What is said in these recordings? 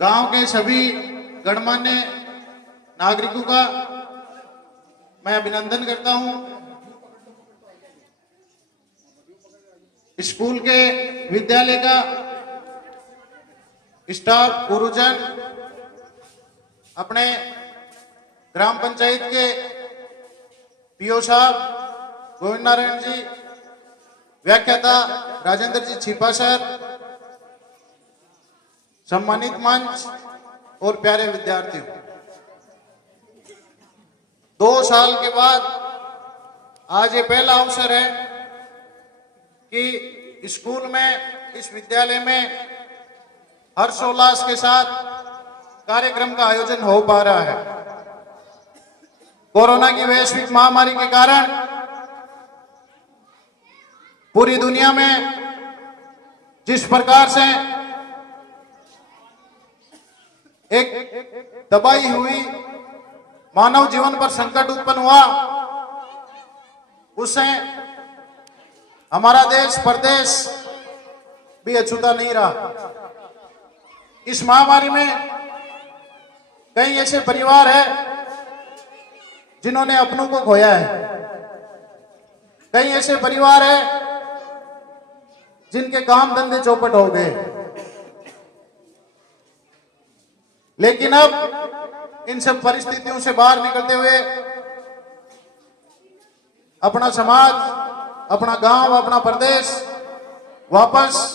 गांव के सभी गणमान्य नागरिकों का मैं अभिनंदन करता हूं। स्कूल के विद्यालय का स्टाफ, गुरुजन, अपने ग्राम पंचायत के पीओ साहब गोविंद नारायण जी, व्याख्याता राजेंद्र जी छिपा सर, सम्मानित मंच और प्यारे विद्यार्थियों, 2 साल के बाद आज ये पहला अवसर है कि स्कूल में, इस विद्यालय में हर्षोल्लास के साथ कार्यक्रम का आयोजन हो पा रहा है। कोरोना की वैश्विक महामारी के कारण पूरी दुनिया में जिस प्रकार से एक दबाई हुई मानव जीवन पर संकट उत्पन्न हुआ, उससे हमारा देश प्रदेश भी अछूता नहीं रहा। इस महामारी में कई ऐसे परिवार हैं जिन्होंने अपनों को खोया है, कई ऐसे परिवार हैं जिनके काम धंधे चौपट हो गए। लेकिन अब इन सब परिस्थितियों से बाहर निकलते हुए अपना समाज, अपना गांव, अपना प्रदेश वापस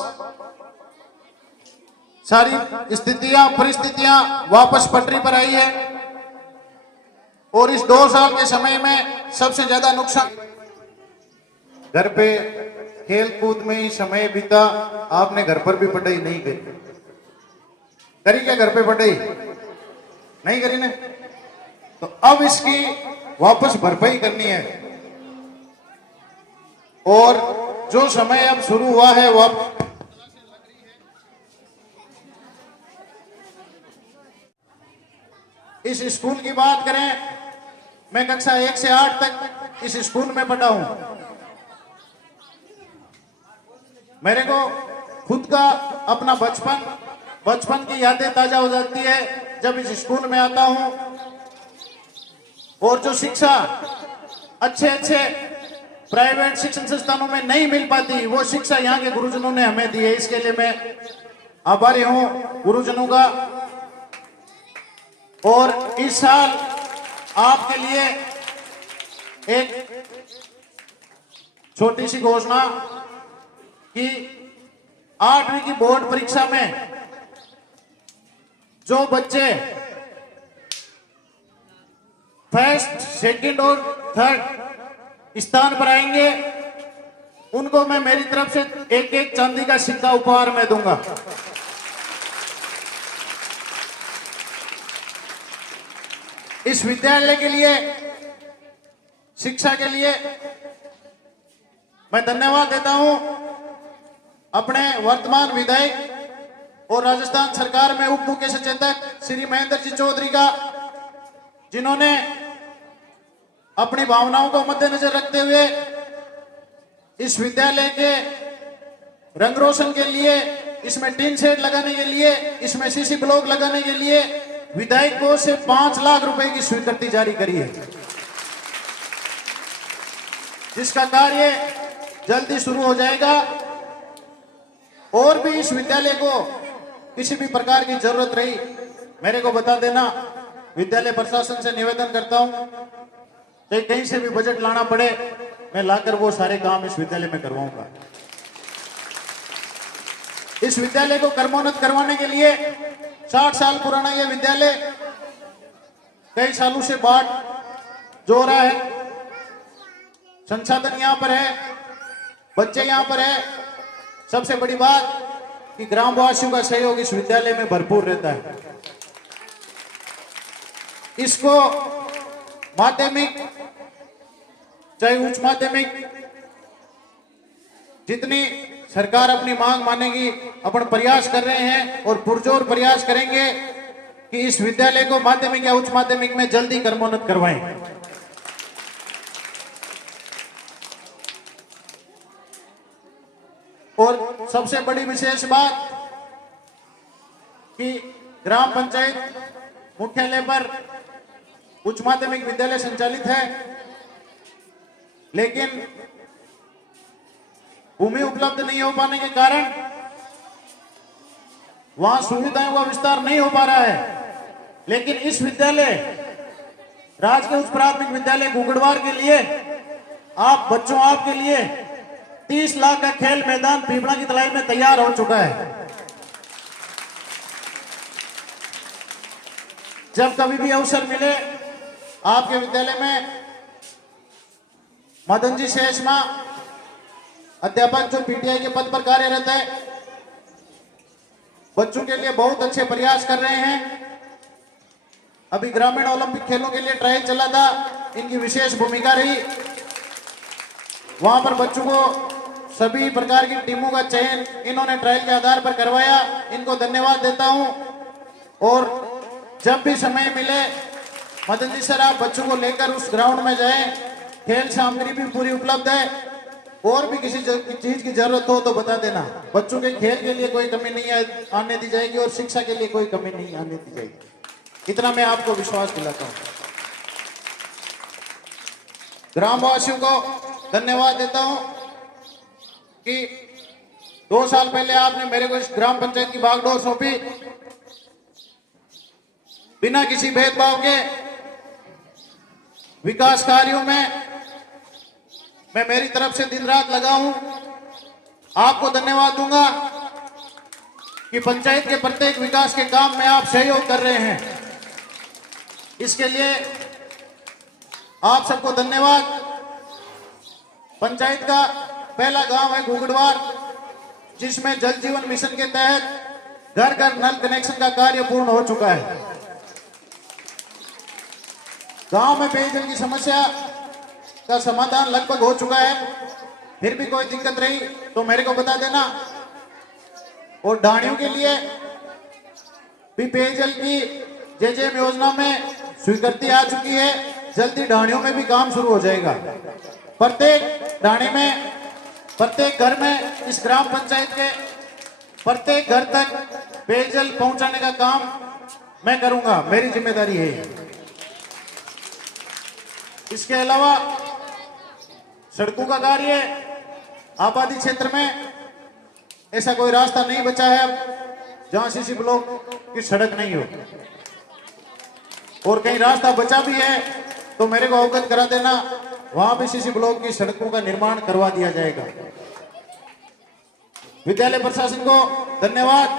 सारी स्थितियां, परिस्थितियां वापस पटरी पर आई है। और इस 2 साल के समय में सबसे ज्यादा नुकसान घर पे खेल कूद में ही समय बीता। आपने घर पर भी पढ़ाई नहीं करी क्या? घर पे पढ़ाई नहीं करी ने, तो अब इसकी वापस भरपाई करनी है। और जो समय अब शुरू हुआ है वो इस स्कूल की बात करें, मैं कक्षा 1 से 8 तक इस स्कूल में पढ़ा हूं। मेरे को खुद का अपना बचपन की यादें ताजा हो जाती है जब इस स्कूल में आता हूं। और जो शिक्षा अच्छे प्राइवेट शिक्षण संस्थानों में नहीं मिल पाती, वो शिक्षा यहाँ के गुरुजनों ने हमें दी है। इसके लिए मैं आभारी हूं गुरुजनों का। और इस साल आपके लिए एक छोटी सी घोषणा कि 8वीं की बोर्ड परीक्षा में जो बच्चे फर्स्ट, सेकंड और थर्ड स्थान पर आएंगे, उनको मैं मेरी तरफ से एक चांदी का सिक्का उपहार में दूंगा। इस विद्यालय के लिए, शिक्षा के लिए मैं धन्यवाद देता हूं अपने वर्तमान विधायक और राजस्थान सरकार में उप मुख्य सचेतक श्री महेंद्र जी चौधरी का, जिन्होंने अपनी भावनाओं को मद्देनजर रखते हुए इस विद्यालय के रंग रोशन के लिए, इसमें टीन शेड लगाने के लिए, इसमें सीसी ब्लॉक लगाने के लिए विधायकों से 5 लाख रुपए की स्वीकृति जारी करी है, जिसका कार्य जल्दी शुरू हो जाएगा। और भी इस विद्यालय को किसी भी प्रकार की जरूरत रही, मेरे को बता देना। विद्यालय प्रशासन से निवेदन करता हूं कि कहीं से भी बजट लाना पड़े, मैं लाकर वो सारे काम इस विद्यालय में करवाऊंगा। इस विद्यालय को क्रमोन्नत करवाने के लिए 60 साल पुराना यह विद्यालय कई सालों से बाट जो रहा है। संसाधन यहां पर है, बच्चे यहां पर है। सबसे बड़ी बात कि ग्रामवासियों का सहयोग इस विद्यालय में भरपूर रहता है। इसको माध्यमिक चाहे उच्च माध्यमिक, जितनी सरकार अपनी मांग मानेगी, अपन प्रयास कर रहे हैं और पुरजोर प्रयास करेंगे कि इस विद्यालय को माध्यमिक या उच्च माध्यमिक में जल्दी क्रमोन्नत करवाएं। और सबसे बड़ी विशेष बात कि ग्राम पंचायत मुख्यालय पर उच्च माध्यमिक विद्यालय संचालित है, लेकिन भूमि उपलब्ध नहीं हो पाने के कारण वहां सुविधाओं का विस्तार नहीं हो पा रहा है। लेकिन इस विद्यालय राजकीय उच्च प्राथमिक विद्यालय घुंगड़वार के लिए बच्चों आपके लिए 30 लाख का खेल मैदान पीपड़ा की तलाई में तैयार हो चुका है। जब कभी भी अवसर मिले आपके विद्यालय में मदन जी शेषमा अध्यापक जो पीटीआई के पद पर कार्यरत है, बच्चों के लिए बहुत अच्छे प्रयास कर रहे हैं। अभी ग्रामीण ओलंपिक खेलों के लिए ट्रायल चला था, इनकी विशेष भूमिका रही। वहां पर बच्चों को सभी प्रकार की टीमों का चयन इन्होंने ट्रायल के आधार पर करवाया, इनको धन्यवाद देता हूं। और जब भी समय मिले मदन जी सर, आप बच्चों को लेकर उस ग्राउंड में जाएं। खेल सामग्री भी पूरी उपलब्ध है, और भी किसी चीज की जरूरत हो तो बता देना। बच्चों के खेल के लिए कोई कमी नहीं आने दी जाएगी और शिक्षा के लिए कोई कमी नहीं आने दी जाएगी, इतना मैं आपको विश्वास दिलाता हूं। ग्रामवासियों को धन्यवाद देता हूं कि 2 साल पहले आपने मेरे को इस ग्राम पंचायत की बागडोर सौंपी। बिना किसी भेदभाव के विकास कार्यों में मैं मेरी तरफ से दिन रात लगा हूं। आपको धन्यवाद दूंगा कि पंचायत के प्रत्येक विकास के काम में आप सहयोग कर रहे हैं, इसके लिए आप सबको धन्यवाद। पंचायत का पहला गांव है घुंगड़वार, जिसमें जल जीवन मिशन के तहत घर घर नल कनेक्शन का कार्य पूर्ण हो चुका है। गांव में पेयजल की समस्या का समाधान लगभग हो चुका है। फिर भी कोई दिक्कत रही तो मेरे को बता देना। और ढाणियों के लिए भी पेयजल की जेजेएम योजना में स्वीकृति आ चुकी है, जल्दी ढाणियों में भी काम शुरू हो जाएगा। प्रत्येक ढाणी में, प्रत्येक घर में, इस ग्राम पंचायत के प्रत्येक घर तक पेयजल पहुंचाने का काम मैं करूंगा, मेरी जिम्मेदारी है। इसके अलावा सड़कों का कार्य, आबादी क्षेत्र में ऐसा कोई रास्ता नहीं बचा है अब जहां सीसी ब्लॉक की सड़क नहीं हो, और कहीं रास्ता बचा भी है तो मेरे को अवगत करा देना, वहां भी सीसी ब्लॉक की सड़कों का निर्माण करवा दिया जाएगा। विद्यालय प्रशासन को धन्यवाद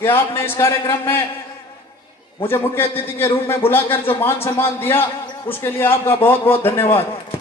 कि आपने इस कार्यक्रम में मुझे मुख्य अतिथि के रूप में बुलाकर जो मान सम्मान दिया, उसके लिए आपका बहुत बहुत धन्यवाद।